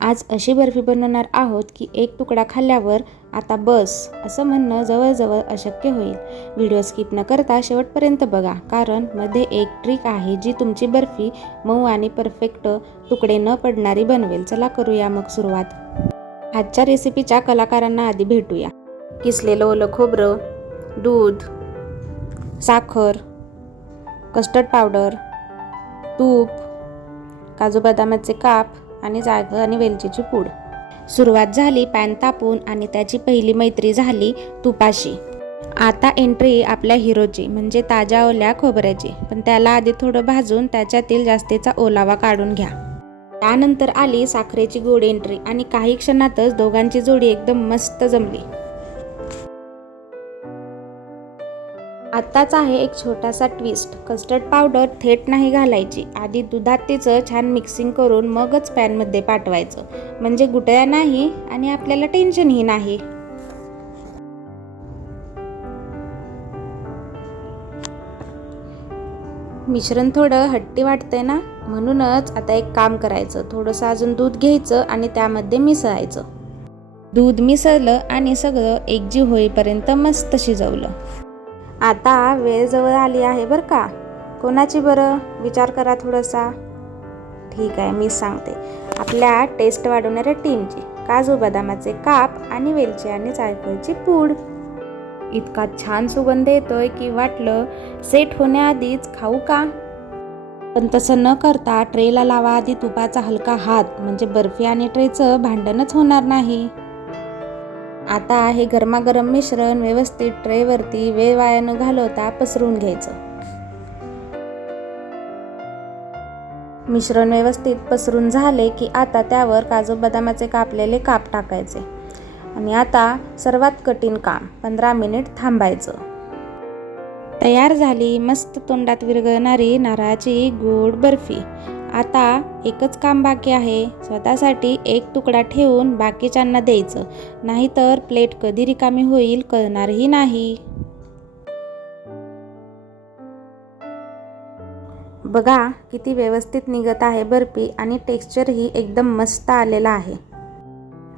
आज अशी बर्फी बनवणार आहोत की एक तुकडा खाल्ल्यावर आता बस असं म्हणणं जवळजवळ अशक्य होईल। व्हिडिओ स्किप न करता शेवटपर्यंत बघा, कारण मध्ये एक ट्रिक आहे जी तुमची बर्फी मऊ आणि परफेक्ट तुकडे न पडणारी बनवेल। चला करूया मग सुरुवात। आजच्या रेसिपीच्या कलाकारांना आधी भेटूया। किसलेलं ओलं खोबरं, दूध, साखर, कस्टर्ड पावडर, तूप, काजू बदामाचे काप आणि जायफळ आणि वेलचीची पूड। सुरुवात झाली पॅन तापून आणि त्याची पहिली मैत्री झाली तुपाशी। आता एंट्री आपल्या हिरोची म्हणजे ताज्या ओल्या खोबऱ्याची, पण त्याला आधी थोडं भाजून त्याच्यातील जास्तीचा ओलावा काढून घ्या। त्यानंतर आली साखरेची गोड एंट्री आणि काही क्षणातच दोघांची जोडी एकदम मस्त जमली। आत्ताच आहे एक छोटासा ट्विस्ट, कस्टर्ड पावडर थेट नाही घालायची, आधी दुधात तिचं छान मिक्सिंग करून मगच पॅनमध्ये पाठवायचं, म्हणजे गुटळ्या नाही आणि आपल्याला टेन्शनही नाही। मिश्रण थोडं हट्टी वाटतंय ना, म्हणूनच आता एक काम करायचं, थोडंसं अजून दूध घ्यायचं आणि त्यामध्ये मिसळायचं। दूध मिसळलं आणि सगळं एकजीव होईपर्यंत मस्त शिजवलं। आता वेळ जवळ आली आहे बरं का। कोणाची बरं? विचार करा थोडासा। ठीक आहे, मी सांगते, आपल्या टेस्ट वाढवणाऱ्या टीमची। काजू बदामाचे काप आणि वेलची आणि जायफळची पूड। इतका छान सुगंध येतोय की वाटलं सेट होण्याआधीच खाऊ का। पण तसं न करता ट्रेला लावा आधी तुपाचा हलका हात, म्हणजे बर्फी आणि ट्रेचं भांडणच होणार नाही। आता हे गरमागरम मिश्रण व्यवस्थित ट्रेवरती वेळ वाया न घालवता पसरून घ्यायचं। मिश्रण व्यवस्थित पसरून झाले की आता त्यावर काजू बदामाचे कापलेले काप टाकायचे आणि आता सर्वात कठीण काम, 15 मिनिट थांबायचं। तयार झाली मस्त तोंडात विरघळणारी नारळाची गोड बर्फी। आता एकच काम बाकी आहे, स्वतःसाठी एक तुकडा ठेवून बाकीच्यांना द्यायचं, नाहीतर प्लेट कधी रिकामी होईल कळणारही नाही। बघा किती व्यवस्थित निघत आहे बर्फी आणि टेक्स्चरही एकदम मस्त आलेला आहे।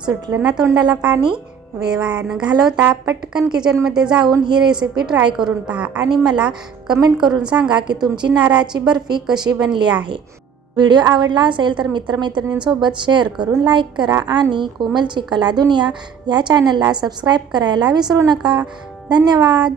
सुटलं ना तोंडाला पाणी? वेळ वाया न घालवता पटकन किचनमध्ये जाऊन ही रेसिपी ट्राय करून पहा आणि मला कमेंट करून सांगा की तुमची नारळाची बर्फी कशी बनली आहे। व्हिडिओ आवडला असेल तर मित्रमैत्रिणींसोबत शेअर करून लाईक करा आणि कोमलची कला दुनिया या चॅनलला सबस्क्राईब करायला विसरू नका। धन्यवाद।